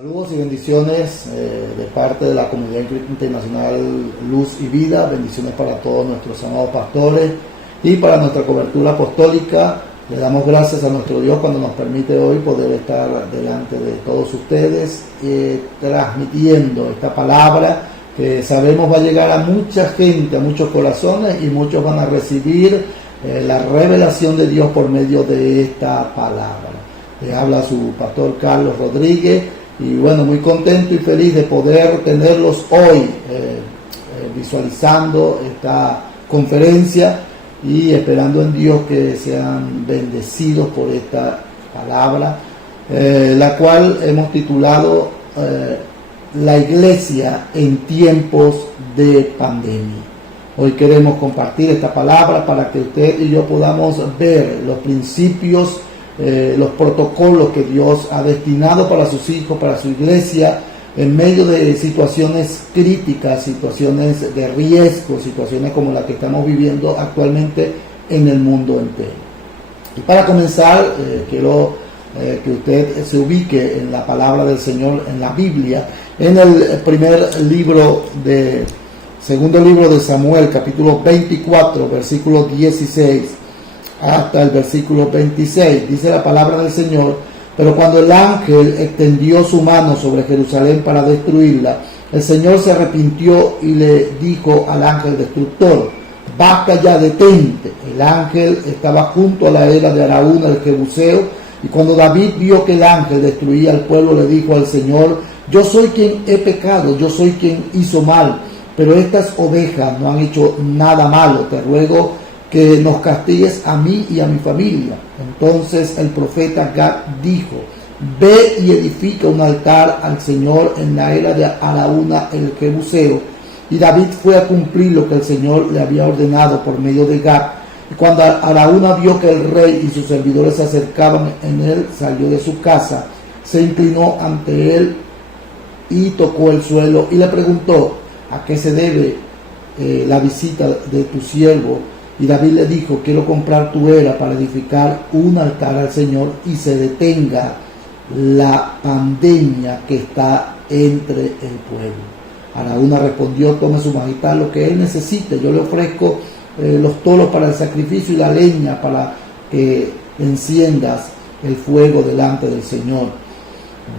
Saludos y bendiciones de parte de la Comunidad Internacional Luz y Vida. Bendiciones para todos nuestros amados pastores y para nuestra cobertura apostólica. Le damos gracias a nuestro Dios cuando nos permite hoy poder estar delante de todos ustedes transmitiendo esta palabra que sabemos va a llegar a mucha gente, a muchos corazones, y muchos van a recibir la revelación de Dios por medio de esta palabra. Le habla su pastor Carlos Rodríguez. Y bueno, muy contento y feliz de poder tenerlos hoy visualizando esta conferencia y esperando en Dios que sean bendecidos por esta palabra, la cual hemos titulado La Iglesia en tiempos de pandemia. Hoy queremos compartir esta palabra para que usted y yo podamos ver los principios, los protocolos que Dios ha destinado para sus hijos, para su iglesia, en medio de situaciones críticas, situaciones de riesgo, situaciones como la que estamos viviendo actualmente en el mundo entero. Y para comenzar, quiero que usted se ubique en la palabra del Señor, en la Biblia, en el segundo libro de Samuel, capítulo 24, versículo 16. Hasta el versículo 26, dice la palabra del Señor: pero cuando el ángel extendió su mano sobre Jerusalén para destruirla, el Señor se arrepintió y le dijo al ángel destructor: basta ya, detente. El ángel estaba junto a la era de Araúna el Jebuseo, y cuando David vio que el ángel destruía al pueblo, le dijo al Señor: yo soy quien he pecado, yo soy quien hizo mal, pero estas ovejas no han hecho nada malo, te ruego que nos castigues a mí y a mi familia. Entonces el profeta Gad dijo: ve y edifica un altar al Señor en la era de Araúna el Jebuseo. Y David fue a cumplir lo que el Señor le había ordenado por medio de Gad. Y cuando Araúna vio que el rey y sus servidores se acercaban en él, salió de su casa, se inclinó ante él y tocó el suelo y le preguntó: ¿a qué se debe la visita de tu siervo? Y David le dijo: quiero comprar tu era para edificar un altar al Señor y se detenga la pandemia que está entre el pueblo. Araúna respondió: tome su majestad lo que él necesite, yo le ofrezco los toros para el sacrificio y la leña para que enciendas el fuego delante del Señor.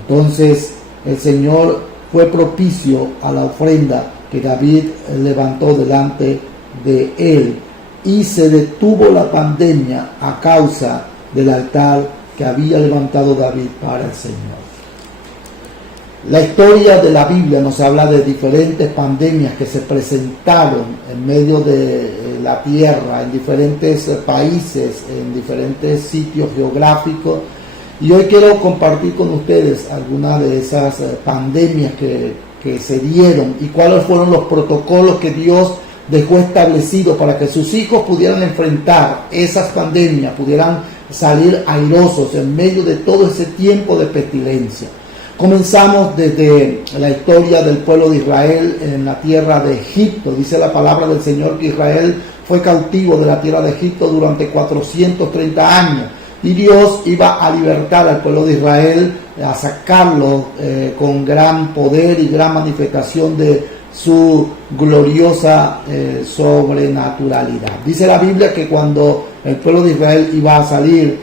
Entonces el Señor fue propicio a la ofrenda que David levantó delante de él, y se detuvo la pandemia a causa del altar que había levantado David para el Señor. La historia de la Biblia nos habla de diferentes pandemias que se presentaron en medio de la tierra, en diferentes países, en diferentes sitios geográficos. Y hoy quiero compartir con ustedes algunas de esas pandemias que se dieron y cuáles fueron los protocolos que Dios dejó establecido para que sus hijos pudieran enfrentar esas pandemias, pudieran salir airosos en medio de todo ese tiempo de pestilencia. Comenzamos desde la historia del pueblo de Israel en la tierra de Egipto. Dice la palabra del Señor que Israel fue cautivo de la tierra de Egipto durante 430 años. Y Dios iba a libertar al pueblo de Israel, a sacarlo con gran poder y gran manifestación de su gloriosa sobrenaturalidad. Dice la Biblia que cuando el pueblo de Israel iba a salir,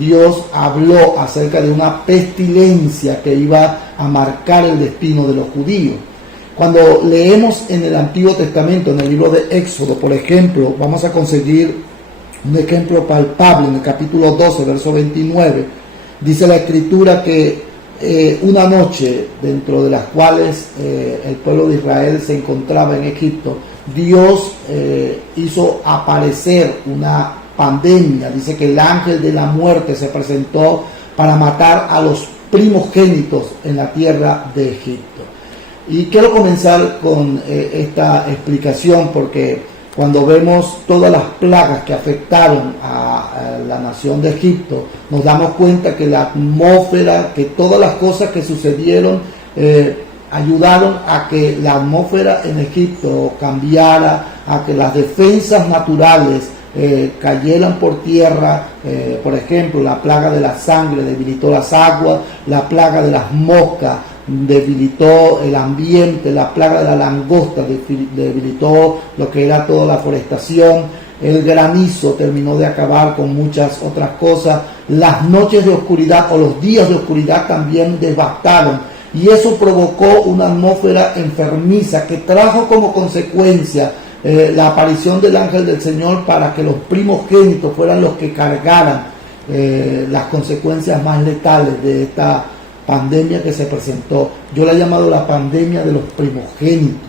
Dios habló acerca de una pestilencia que iba a marcar el destino de los judíos. Cuando leemos en el Antiguo Testamento, en el libro de Éxodo, por ejemplo, vamos a conseguir un ejemplo palpable en el capítulo 12, verso 29. Dice la Escritura que una noche, dentro de las cuales el pueblo de Israel se encontraba en Egipto, Dios hizo aparecer una pandemia. Dice que el ángel de la muerte se presentó para matar a los primogénitos en la tierra de Egipto. Y quiero comenzar con esta explicación porque cuando vemos todas las plagas que afectaron a la nación de Egipto, nos damos cuenta que la atmósfera, que todas las cosas que sucedieron ayudaron a que la atmósfera en Egipto cambiara, a que las defensas naturales cayeran por tierra. Por ejemplo, la plaga de la sangre debilitó las aguas, la plaga de las moscas debilitó el ambiente, la plaga de la langosta debilitó lo que era toda la forestación, el granizo terminó de acabar con muchas otras cosas, las noches de oscuridad o los días de oscuridad también devastaron, y eso provocó una atmósfera enfermiza que trajo como consecuencia la aparición del ángel del Señor para que los primogénitos fueran los que cargaran las consecuencias más letales de esta pandemia que se presentó. Yo la he llamado la pandemia de los primogénitos,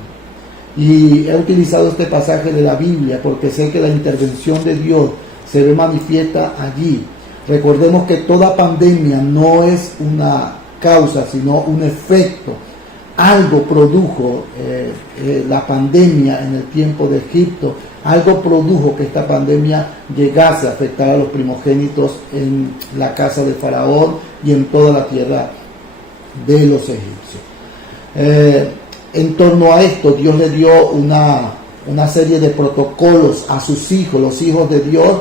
y he utilizado este pasaje de la Biblia porque sé que la intervención de Dios se ve manifiesta allí. Recordemos que toda pandemia no es una causa, sino un efecto. Algo produjo la pandemia en el tiempo de Egipto, algo produjo que esta pandemia llegase a afectar a los primogénitos en la casa de Faraón y en toda la tierra de los egipcios. En torno a esto, Dios le dio una serie de protocolos a sus hijos. Los hijos de Dios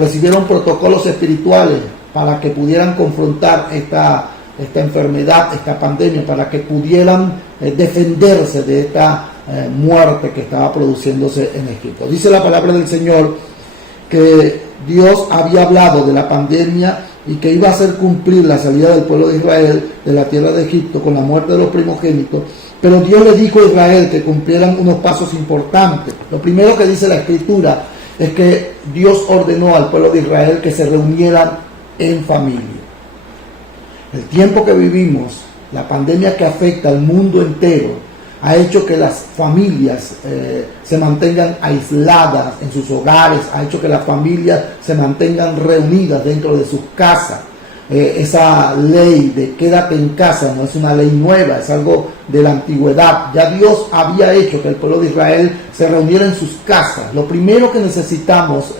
recibieron protocolos espirituales para que pudieran confrontar esta enfermedad, esta pandemia, para que pudieran defenderse de esta muerte que estaba produciéndose en Egipto. Dice la palabra del Señor que Dios había hablado de la pandemia y que iba a hacer cumplir la salida del pueblo de Israel de la tierra de Egipto con la muerte de los primogénitos, pero Dios le dijo a Israel que cumplieran unos pasos importantes. Lo primero que dice la Escritura es que Dios ordenó al pueblo de Israel que se reunieran en familia. El tiempo que vivimos, la pandemia que afecta al mundo entero, ha hecho que las familias se mantengan aisladas en sus hogares, ha hecho que las familias se mantengan reunidas dentro de sus casas. Esa ley de quédate en casa no es una ley nueva, es algo de la antigüedad. Ya Dios había hecho que el pueblo de Israel se reuniera en sus casas. Lo primero que necesitamos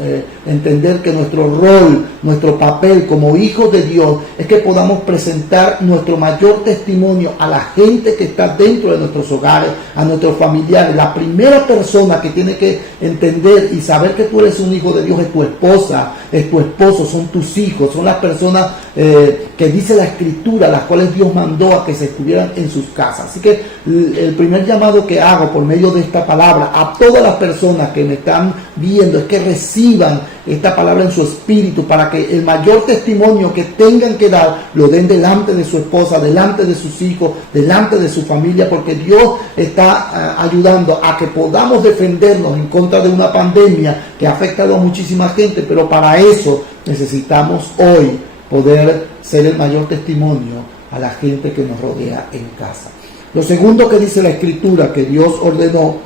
entender que nuestro rol, nuestro papel como hijos de Dios es que podamos presentar nuestro mayor testimonio a la gente que está dentro de nuestros hogares, a nuestros familiares. La primera persona que tiene que entender y saber que tú eres un hijo de Dios es tu esposa, es tu esposo, son tus hijos, son las personas que dice la Escritura, las cuales Dios mandó a que se estuvieran en sus casas. Así que el primer llamado que hago por medio de esta palabra a todas las personas que me están viendo es que reciban esta palabra en su espíritu, para que el mayor testimonio que tengan que dar lo den delante de su esposa, delante de sus hijos, delante de su familia, porque Dios está ayudando a que podamos defendernos en contra de una pandemia que ha afectado a muchísima gente, pero para eso necesitamos hoy poder ser el mayor testimonio a la gente que nos rodea en casa. Lo segundo que dice la Escritura que Dios ordenó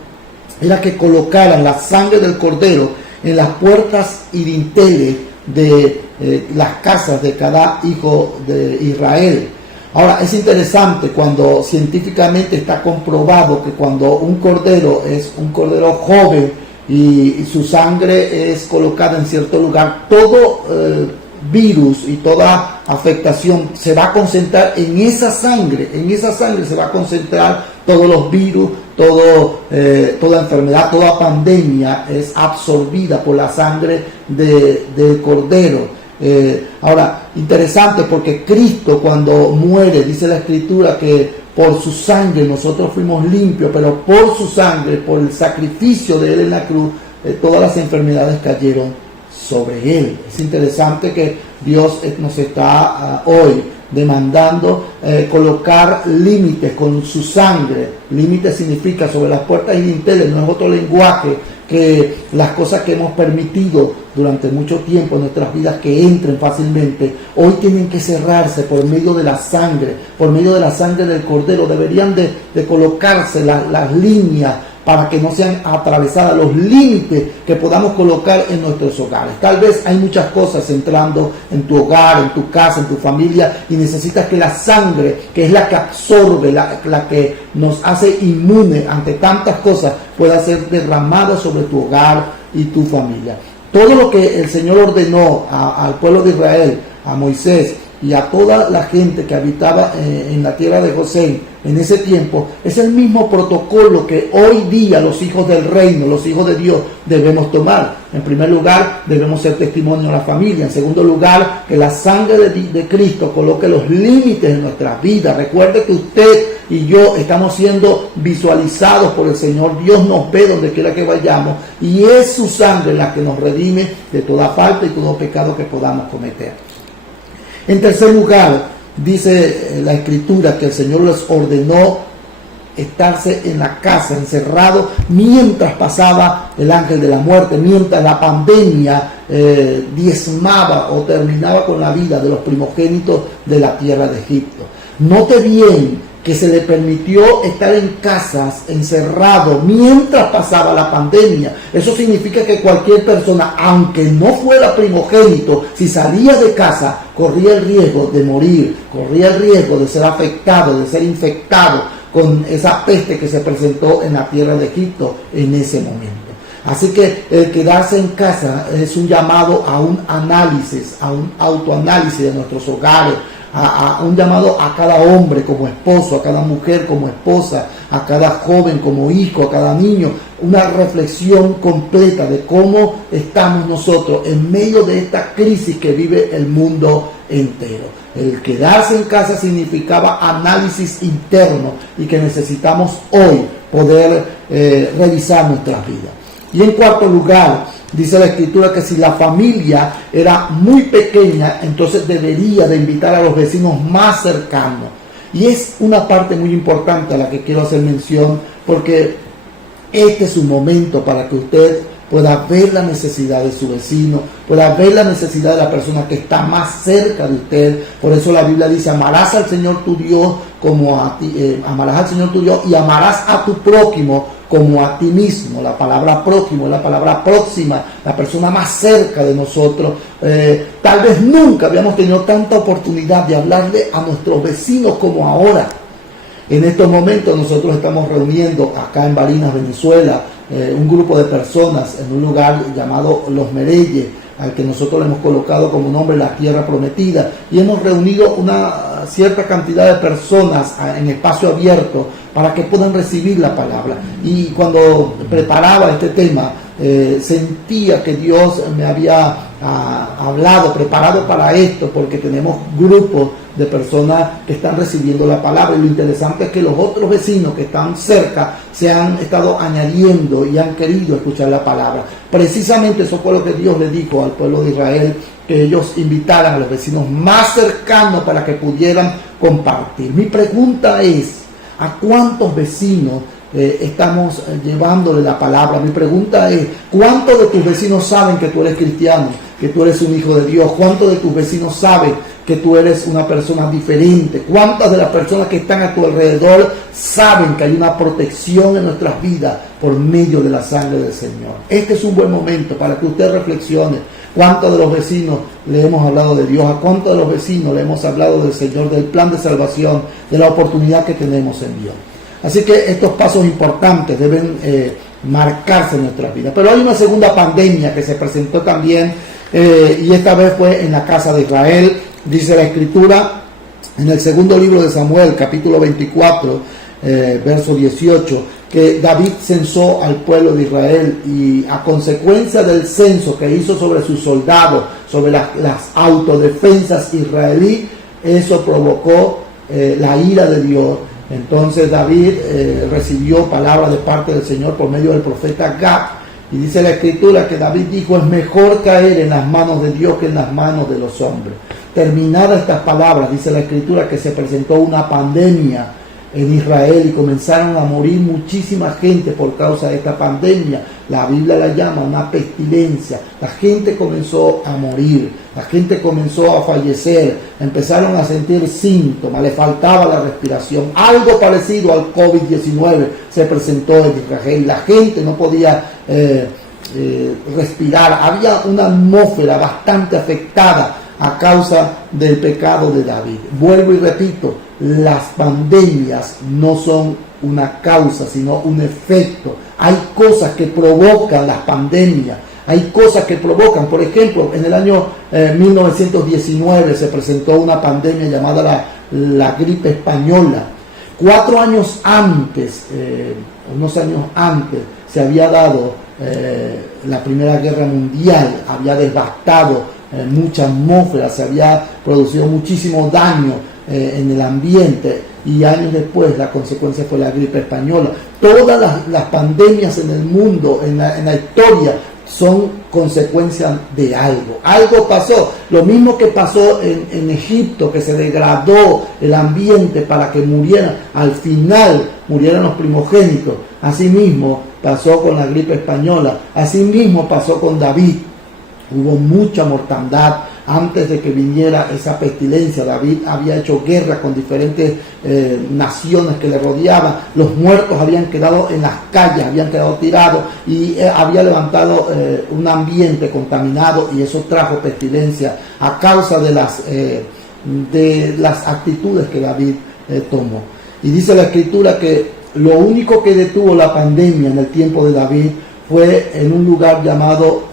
era que colocaran la sangre del cordero en las puertas y dinteles de las casas de cada hijo de Israel. Ahora, es interesante cuando científicamente está comprobado que cuando un cordero es un cordero joven y su sangre es colocada en cierto lugar, todo virus y toda afectación se va a concentrar en esa sangre se va a concentrar todos los virus, toda enfermedad, toda pandemia es absorbida por la sangre del cordero. Ahora, interesante porque Cristo cuando muere, dice la Escritura que por su sangre nosotros fuimos limpios, pero por su sangre, por el sacrificio de Él en la cruz, todas las enfermedades cayeron sobre Él. Es interesante que Dios nos está hoy demandando colocar límites con su sangre. Límites significa sobre las puertas y dinteles, no es otro lenguaje que las cosas que hemos permitido durante mucho tiempo en nuestras vidas que entren fácilmente, hoy tienen que cerrarse por medio de la sangre del cordero. Deberían de colocarse las líneas para que no sean atravesadas, los límites que podamos colocar en nuestros hogares. Tal vez hay muchas cosas entrando en tu hogar, en tu casa, en tu familia, y necesitas que la sangre, que es la que absorbe, la que nos hace inmune ante tantas cosas, pueda ser derramada sobre tu hogar y tu familia. Todo lo que el Señor ordenó al pueblo de Israel, a Moisés, y a toda la gente que habitaba en la tierra de Gosén en ese tiempo, es el mismo protocolo que hoy día los hijos del reino, los hijos de Dios, debemos tomar. En primer lugar, debemos ser testimonio a la familia. En segundo lugar, que la sangre de Cristo coloque los límites en nuestras vidas. Recuerde que usted y yo estamos siendo visualizados por el Señor. Dios nos ve donde quiera que vayamos, y es su sangre la que nos redime de toda falta y todo pecado que podamos cometer. En tercer lugar, dice la Escritura que el Señor les ordenó estarse en la casa, encerrado, mientras pasaba el ángel de la muerte, mientras la pandemia diezmaba o terminaba con la vida de los primogénitos de la tierra de Egipto. Note bien que se le permitió estar en casas, encerrado, mientras pasaba la pandemia. Eso significa que cualquier persona, aunque no fuera primogénito, si salía de casa, corría el riesgo de morir, corría el riesgo de ser afectado, de ser infectado con esa peste que se presentó en la tierra de Egipto en ese momento. Así que el quedarse en casa es un llamado a un análisis, a un autoanálisis de nuestros hogares, a un llamado a cada hombre como esposo, a cada mujer como esposa, a cada joven como hijo, a cada niño, una reflexión completa de cómo estamos nosotros en medio de esta crisis que vive el mundo entero. El quedarse en casa significaba análisis interno, y que necesitamos hoy poder revisar nuestras vidas. Y en cuarto lugar, dice la Escritura que si la familia era muy pequeña, entonces debería de invitar a los vecinos más cercanos. Y es una parte muy importante a la que quiero hacer mención, porque este es un momento para que usted pueda ver la necesidad de su vecino, pueda ver la necesidad de la persona que está más cerca de usted. Por eso la Biblia dice: amarás al Señor tu Dios como a ti, amarás al Señor tu Dios y amarás a tu prójimo como a ti mismo. La palabra prójimo es la palabra próxima, la persona más cerca de nosotros. Tal vez nunca habíamos tenido tanta oportunidad de hablarle a nuestros vecinos como ahora. En estos momentos nosotros estamos reuniendo acá en Barinas, Venezuela, un grupo de personas en un lugar llamado Los Mereyes, al que nosotros le hemos colocado como nombre la Tierra Prometida, y hemos reunido una cierta cantidad de personas en espacio abierto para que puedan recibir la palabra. Y cuando preparaba este tema, sentía que Dios me había hablado, preparado para esto, porque tenemos grupos de personas que están recibiendo la palabra, y lo interesante es que los otros vecinos que están cerca se han estado añadiendo y han querido escuchar la palabra. Precisamente eso fue lo que Dios le dijo al pueblo de Israel, que ellos invitaran a los vecinos más cercanos para que pudieran compartir. Mi pregunta es: ¿a cuántos vecinos estamos llevándole la palabra? Mi pregunta es: ¿cuántos de tus vecinos saben que tú eres cristiano, que tú eres un hijo de Dios? ¿Cuántos de tus vecinos saben que tú eres una persona diferente? ¿Cuántas de las personas que están a tu alrededor saben que hay una protección en nuestras vidas por medio de la sangre del Señor? Este es un buen momento para que usted reflexione. ¿Cuántos de los vecinos le hemos hablado de Dios? ¿A cuántos de los vecinos le hemos hablado del Señor, del plan de salvación, de la oportunidad que tenemos en Dios? Así que estos pasos importantes deben marcarse en nuestras vidas. Pero hay una segunda pandemia que se presentó también, y esta vez fue en la casa de Israel. Dice la Escritura en el segundo libro de Samuel, capítulo 24, verso 18, que David censó al pueblo de Israel, y a consecuencia del censo que hizo sobre sus soldados, sobre las autodefensas israelí, eso provocó la ira de Dios. Entonces David recibió palabra de parte del Señor por medio del profeta Gad, y dice la Escritura que David dijo: es mejor caer en las manos de Dios que en las manos de los hombres. Terminadas estas palabras, dice la Escritura que se presentó una pandemia en Israel y comenzaron a morir muchísima gente por causa de esta pandemia. La Biblia la llama una pestilencia. La gente comenzó a morir, la gente comenzó a fallecer, empezaron a sentir síntomas, le faltaba la respiración. Algo parecido al COVID-19 se presentó en Israel. La gente no podía respirar, había una atmósfera bastante afectada a causa del pecado de David. Vuelvo y repito, las pandemias no son una causa, sino un efecto. Hay cosas que provocan las pandemias, Hay cosas que provocan. Por ejemplo, en el año 1919 se presentó una pandemia llamada la gripe española. 4 años antes, unos años antes, se había dado la Primera Guerra Mundial, había devastado mucha atmósfera, se había producido muchísimo daño en el ambiente, y años después la consecuencia fue la gripe española. Todas las pandemias en el mundo, en la historia, son consecuencias de algo. Algo pasó. Lo mismo que pasó en Egipto, que se degradó el ambiente para que murieran, al final murieran los primogénitos. Asimismo pasó con la gripe española. Asimismo pasó con David. Hubo mucha mortandad antes de que viniera esa pestilencia. David había hecho guerra con diferentes naciones que le rodeaban. Los muertos habían quedado en las calles, habían quedado tirados, y había levantado un ambiente contaminado, y eso trajo pestilencia a causa de las actitudes que David tomó. Y dice la Escritura que lo único que detuvo la pandemia en el tiempo de David fue en un lugar llamado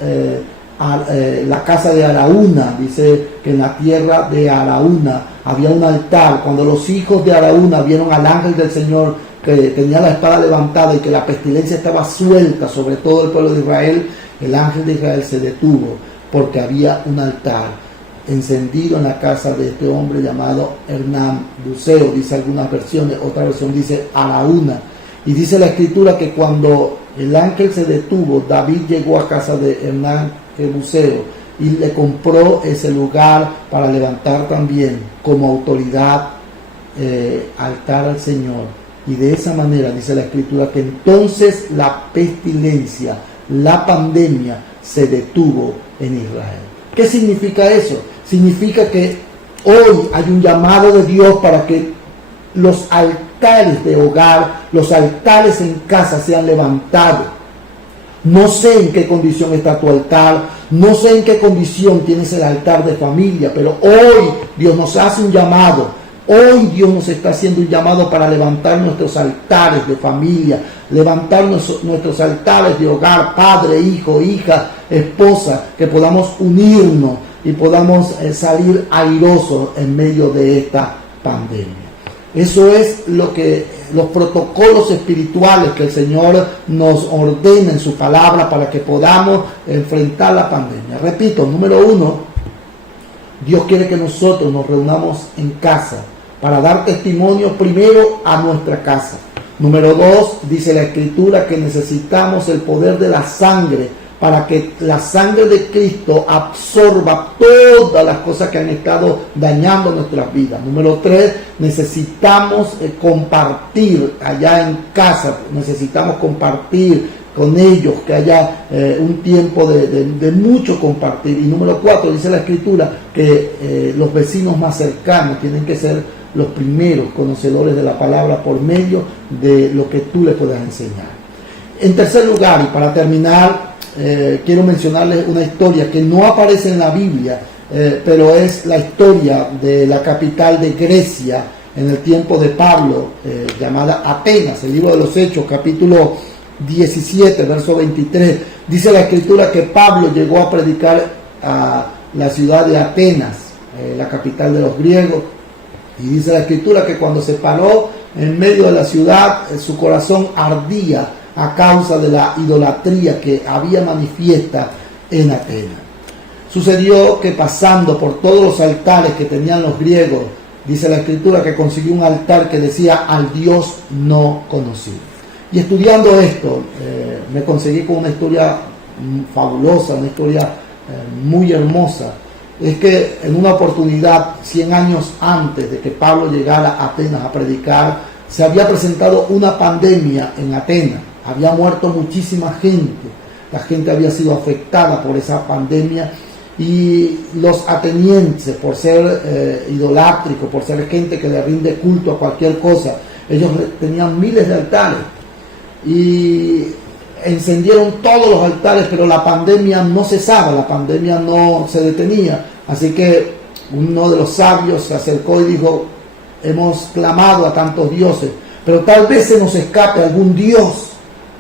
la casa de Araúna. Dice que en la tierra de Araúna había un altar. Cuando los hijos de Araúna vieron al ángel del Señor que tenía la espada levantada y que la pestilencia estaba suelta sobre todo el pueblo de Israel, el ángel de Israel se detuvo, porque había un altar encendido en la casa de este hombre llamado Hernán Buceo, dice algunas versiones. Otra versión dice Araúna. Y dice la Escritura que cuando el ángel se detuvo, David llegó a casa de Hernán Buceo y le compró ese lugar para levantar también como autoridad altar al Señor. Y de esa manera dice la Escritura que entonces la pestilencia, la pandemia, se detuvo en Israel. ¿Qué significa eso? Significa que hoy hay un llamado de Dios para que los altares de hogar, los altares en casa sean levantados. No sé en qué condición está tu altar, no sé en qué condición tienes el altar de familia, pero hoy Dios nos hace un llamado. Hoy Dios nos está haciendo un llamado para levantar nuestros altares de familia, levantar nuestros altares de hogar, padre, hijo, hija, esposa, que podamos unirnos y podamos salir airosos en medio de esta pandemia. Eso es los protocolos espirituales que el Señor nos ordena en su palabra para que podamos enfrentar la pandemia. Repito, número 1, Dios quiere que nosotros nos reunamos en casa para dar testimonio primero a nuestra casa. Número 2, dice la Escritura que necesitamos el poder de la sangre para que la sangre de Cristo absorba todas las cosas que han estado dañando nuestras vidas. Número 3, necesitamos compartir allá en casa, necesitamos compartir con ellos, que haya un tiempo de mucho compartir. Y número 4, dice la Escritura que los vecinos más cercanos tienen que ser los primeros conocedores de la palabra por medio de lo que tú les puedas enseñar. En tercer lugar, y para terminar, quiero mencionarles una historia que no aparece en la Biblia, pero es la historia de la capital de Grecia en el tiempo de Pablo, llamada Atenas. El libro de los Hechos, capítulo 17, verso 23, dice la Escritura que Pablo llegó a predicar a la ciudad de Atenas, la capital de los griegos, y dice la Escritura que cuando se paró en medio de la ciudad, su corazón ardía a causa de la idolatría que había manifiesta en Atenas. Sucedió que pasando por todos los altares que tenían los griegos, dice la Escritura que consiguió un altar que decía al Dios no conocido. Y estudiando esto, me conseguí con una historia fabulosa, una historia muy hermosa. Es que en una oportunidad, 100 años antes de que Pablo llegara a Atenas a predicar, se había presentado una pandemia en Atenas. Había muerto muchísima gente. La gente había sido afectada por esa pandemia, y los atenienses, por ser idolátricos, por ser gente que le rinde culto a cualquier cosa, ellos tenían miles de altares y encendieron todos los altares, pero la pandemia no cesaba, la pandemia no se detenía. Así que uno de los sabios se acercó y dijo: hemos clamado a tantos dioses, pero tal vez se nos escape algún dios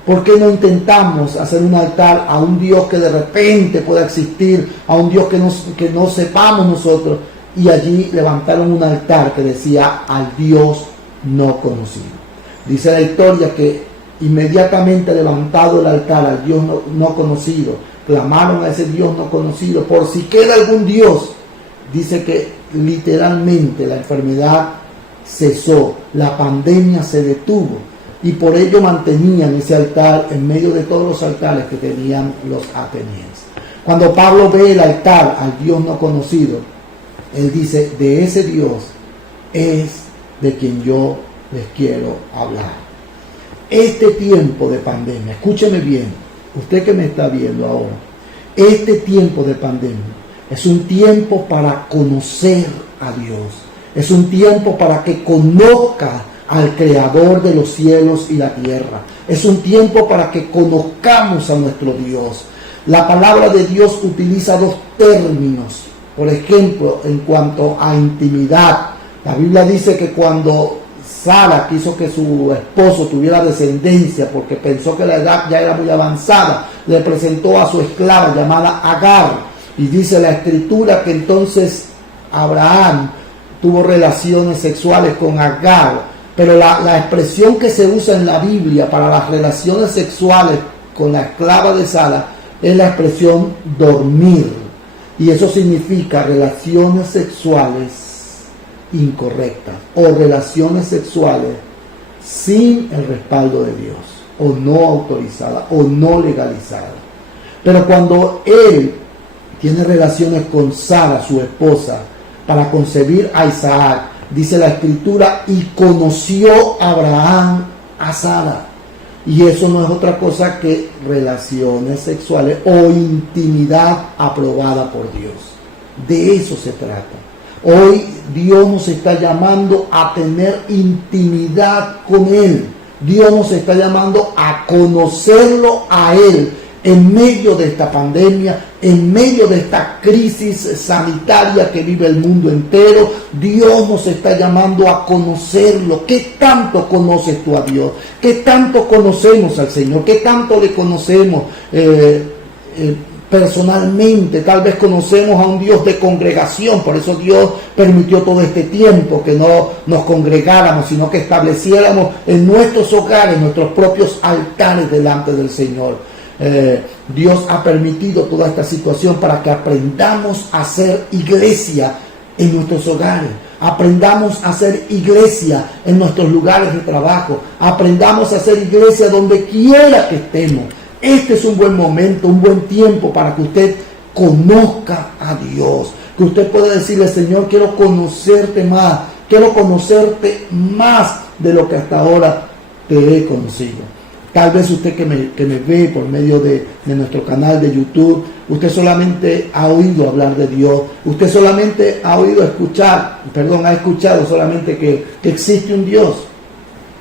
¿Por qué no intentamos hacer un altar a un Dios que de repente pueda existir, a un Dios que no sepamos nosotros? Y allí levantaron un altar que decía al Dios no conocido. Dice la historia que inmediatamente levantado el altar al Dios no conocido, clamaron a ese Dios no conocido, por si queda algún Dios. Dice que literalmente la enfermedad cesó, la pandemia se detuvo, y por ello mantenían ese altar en medio de todos los altares que tenían los atenienses. Cuando Pablo ve el altar al Dios no conocido, él dice, de ese Dios es de quien yo les quiero hablar. Este tiempo de pandemia, escúcheme bien, usted que me está viendo ahora, este tiempo de pandemia es un tiempo para conocer a Dios, es un tiempo para que conozca al Creador de los cielos y la tierra, es un tiempo para que conozcamos a nuestro Dios. La palabra de Dios utiliza dos términos, por ejemplo, en cuanto a intimidad. La Biblia dice que cuando Sara quiso que su esposo tuviera descendencia porque pensó que la edad ya era muy avanzada, le presentó a su esclava llamada Agar, y dice la escritura que entonces Abraham tuvo relaciones sexuales con Agar, pero la expresión que se usa en la Biblia para las relaciones sexuales con la esclava de Sara es la expresión dormir, y eso significa relaciones sexuales incorrectas o relaciones sexuales sin el respaldo de Dios, o no autorizadas o no legalizadas. Pero cuando él tiene relaciones con Sara, su esposa, para concebir a Isaac, dice la escritura, y conoció Abraham a Sara. Y eso no es otra cosa que relaciones sexuales o intimidad aprobada por Dios. De eso se trata. Hoy Dios nos está llamando a tener intimidad con Él. Dios nos está llamando a conocerlo a Él en medio de esta pandemia, en medio de esta crisis sanitaria que vive el mundo entero. Dios nos está llamando a conocerlo. ¿Qué tanto conoces tú a Dios? ¿Qué tanto conocemos al Señor? ¿Qué tanto le conocemos personalmente? Tal vez conocemos a un Dios de congregación, por eso Dios permitió todo este tiempo que no nos congregáramos, sino que estableciéramos en nuestros hogares nuestros propios altares delante del Señor. Dios ha permitido toda esta situación para que aprendamos a ser iglesia en nuestros hogares, aprendamos a ser iglesia en nuestros lugares de trabajo, aprendamos a ser iglesia donde quiera que estemos. Este es un buen momento, un buen tiempo para que usted conozca a Dios, que usted pueda decirle, Señor, quiero conocerte más, quiero conocerte más de lo que hasta ahora te he conocido. Tal vez usted que me ve por medio de nuestro canal de YouTube, usted solamente ha oído hablar de Dios, usted solamente ha escuchado solamente que existe un Dios,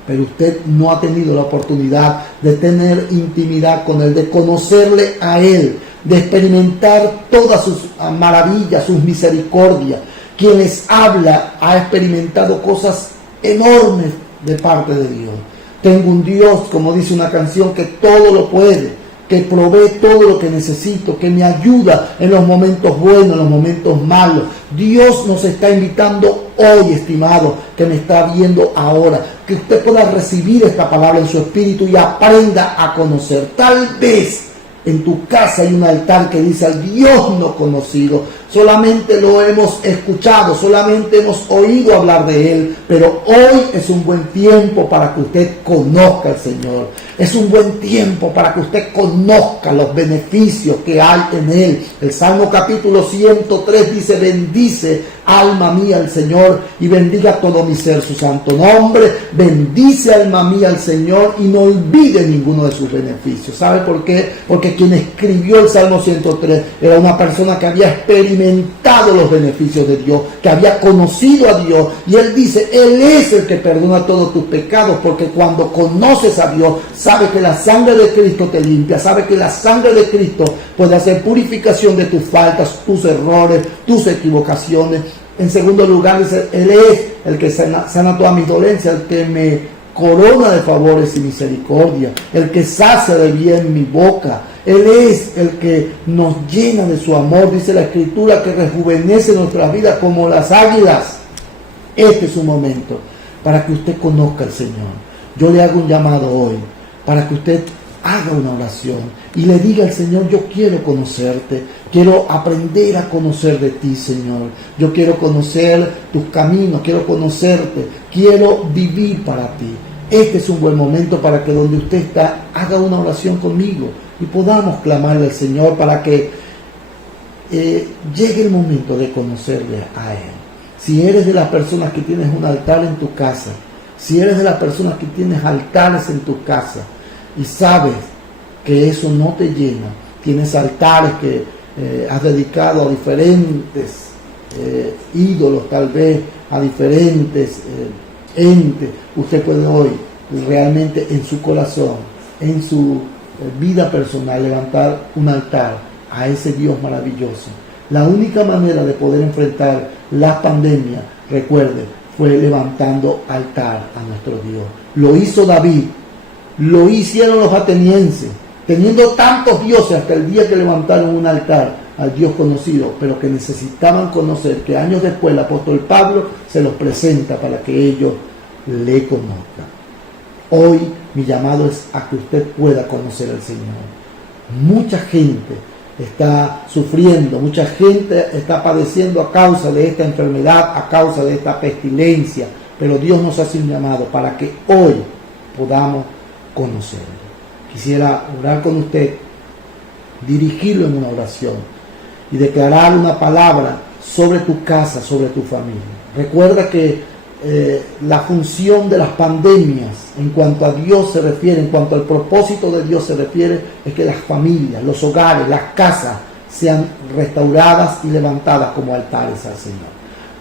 pero usted no ha tenido la oportunidad de tener intimidad con Él, de conocerle a Él, de experimentar todas sus maravillas, sus misericordias. Quien les habla ha experimentado cosas enormes de parte de Dios. Tengo un Dios, como dice una canción, que todo lo puede, que provee todo lo que necesito, que me ayuda en los momentos buenos, en los momentos malos. Dios nos está invitando hoy, estimado, que me está viendo ahora, que usted pueda recibir esta palabra en su espíritu y aprenda a conocer. Tal vez en tu casa hay un altar que dice al Dios no conocido. Solamente lo hemos escuchado, solamente hemos oído hablar de Él, pero hoy es un buen tiempo para que usted conozca al Señor. Es un buen tiempo para que usted conozca los beneficios que hay en Él. El Salmo capítulo 103 dice, bendice alma mía al Señor y bendiga todo mi ser su santo nombre. Bendice alma mía al Señor y no olvide ninguno de sus beneficios. ¿Sabe por qué? Porque quien escribió el Salmo 103 era una persona que había experimentado los beneficios de Dios, que había conocido a Dios, y él dice, Él es el que perdona todos tus pecados, porque cuando conoces a Dios, sabe que la sangre de Cristo te limpia, sabe que la sangre de Cristo puede hacer purificación de tus faltas, tus errores, tus equivocaciones. En segundo lugar, dice, Él es el que sana todas mis dolencias, el que me corona de favores y misericordia, el que sacia de bien mi boca. Él es el que nos llena de su amor. Dice la Escritura que rejuvenece nuestras vidas como las águilas. Este es un momento para que usted conozca al Señor. Yo le hago un llamado hoy para que usted haga una oración y le diga al Señor: yo quiero conocerte, quiero aprender a conocer de ti, Señor. Yo quiero conocer tus caminos, quiero conocerte, quiero vivir para ti. Este es un buen momento para que donde usted está haga una oración conmigo y podamos clamarle al Señor para que llegue el momento de conocerle a Él. Si eres de las personas que tienes un altar en tu casa, si eres de las personas que tienes altares en tu casa y sabes que eso no te llena, tienes altares que has dedicado a diferentes ídolos, tal vez a diferentes entes, usted puede hoy realmente en su corazón, en su vida personal, levantar un altar a ese Dios maravilloso. La única manera de poder enfrentar la pandemia, recuerde, fue levantando altar a nuestro Dios. Lo hizo David, lo hicieron los atenienses, teniendo tantos dioses hasta el día que levantaron un altar al Dios conocido, pero que necesitaban conocer, que años después el apóstol Pablo se los presenta para que ellos le conozcan. Hoy mi llamado es a que usted pueda conocer al Señor. Mucha gente está sufriendo, mucha gente está padeciendo a causa de esta enfermedad, a causa de esta pestilencia, pero Dios nos hace un llamado para que hoy podamos conocerlo. Quisiera orar con usted, dirigirlo en una oración y declarar una palabra sobre tu casa, sobre tu familia. Recuerda que la función de las pandemias en cuanto a Dios se refiere, en cuanto al propósito de Dios se refiere, es que las familias, los hogares, las casas sean restauradas y levantadas como altares al Señor.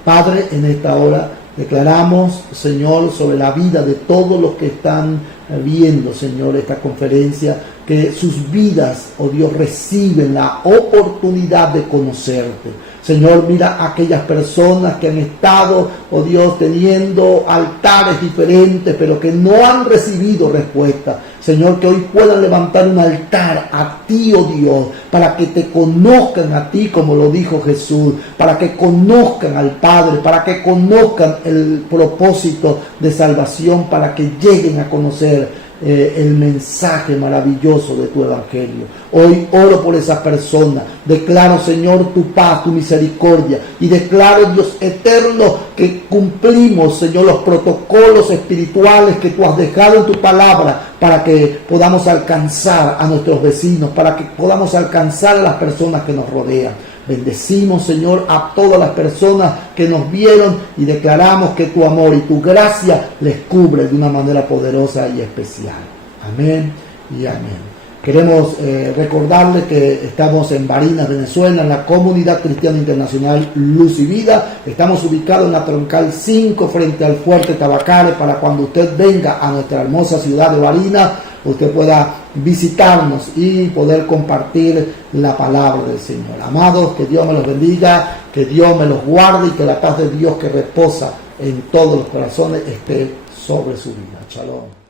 Padre, en esta hora declaramos, Señor, sobre la vida de todos los que están viendo, Señor, esta conferencia, que sus vidas, oh Dios, reciben la oportunidad de conocerte. Señor, mira a aquellas personas que han estado, oh Dios, teniendo altares diferentes, pero que no han recibido respuesta. Señor, que hoy puedan levantar un altar a ti, oh Dios, para que te conozcan a ti, como lo dijo Jesús, para que conozcan al Padre, para que conozcan el propósito de salvación, para que lleguen a conocer el mensaje maravilloso de tu evangelio. Hoy oro por esas personas, declaro, Señor, tu paz, tu misericordia, y declaro, Dios eterno, que cumplimos, Señor, los protocolos espirituales que tú has dejado en tu palabra para que podamos alcanzar a nuestros vecinos, para que podamos alcanzar a las personas que nos rodean. Bendecimos, Señor, a todas las personas que nos vieron y declaramos que tu amor y tu gracia les cubre de una manera poderosa y especial. Amén y amén. Queremos recordarles que estamos en Barinas, Venezuela, en la Comunidad Cristiana Internacional Luz y Vida. Estamos ubicados en la Troncal 5, frente al Fuerte Tabacare, para cuando usted venga a nuestra hermosa ciudad de Barinas, usted pueda visitarnos y poder compartir la palabra del Señor. Amados, que Dios me los bendiga, que Dios me los guarde y que la paz de Dios que reposa en todos los corazones esté sobre su vida. Shalom.